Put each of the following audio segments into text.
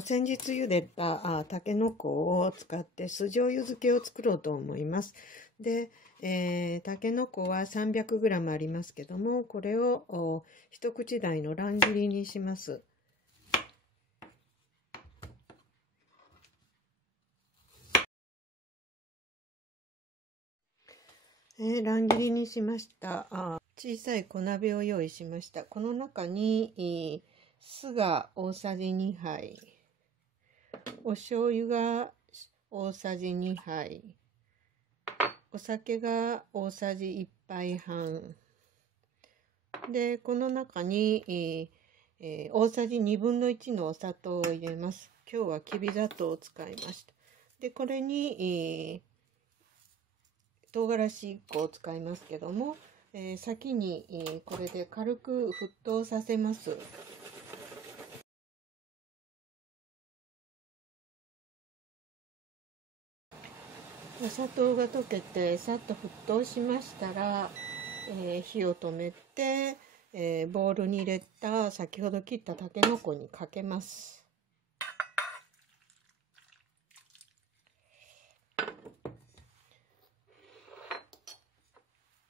先日茹でたたけのこを使って酢醤油漬けを作ろうと思います。で、たけのこは 300g ありますけども、これを一口大の乱切りにします。乱切りにしました。小さい小鍋を用意しました。この中に酢が大さじ2杯、お醤油が大さじ2杯、お酒が大さじ1杯半で、この中に、大さじ1/2のお砂糖を入れます。今日はきび砂糖を使いました。で、これに、唐辛子1個を使いますけども、先に、これで軽く沸騰させます。お砂糖が溶けてさっと沸騰しましたら、火を止めて、ボウルに入れた先ほど切ったたけのこにかけます。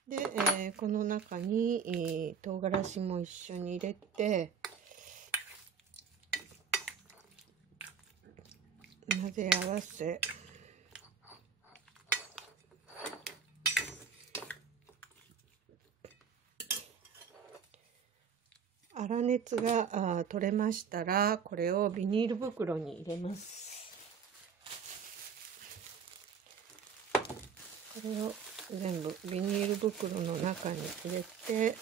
で、この中に、唐辛子も一緒に入れて混ぜ合わせ、粗熱が取れましたら、これをビニール袋に入れます。これを全部ビニール袋の中に入れて、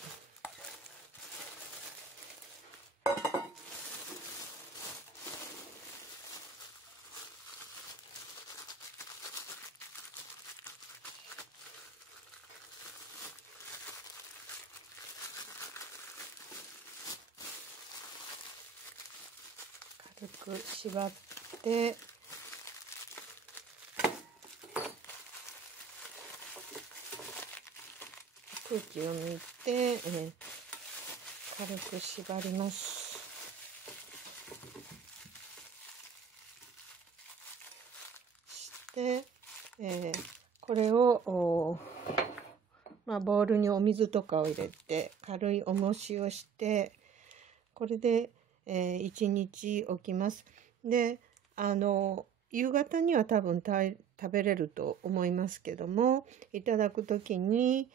軽く縛って空気を抜いて、軽く縛ります。して、これをボウルにお水とかを入れて軽い重しをして、これで、1日置きます。で、夕方には多分食べれると思いますけども、いただくときに、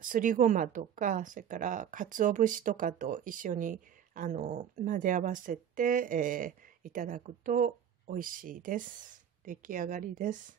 すりごまとか、それから鰹節とかと一緒に混ぜ合わせて、いただくと美味しいです。出来上がりです。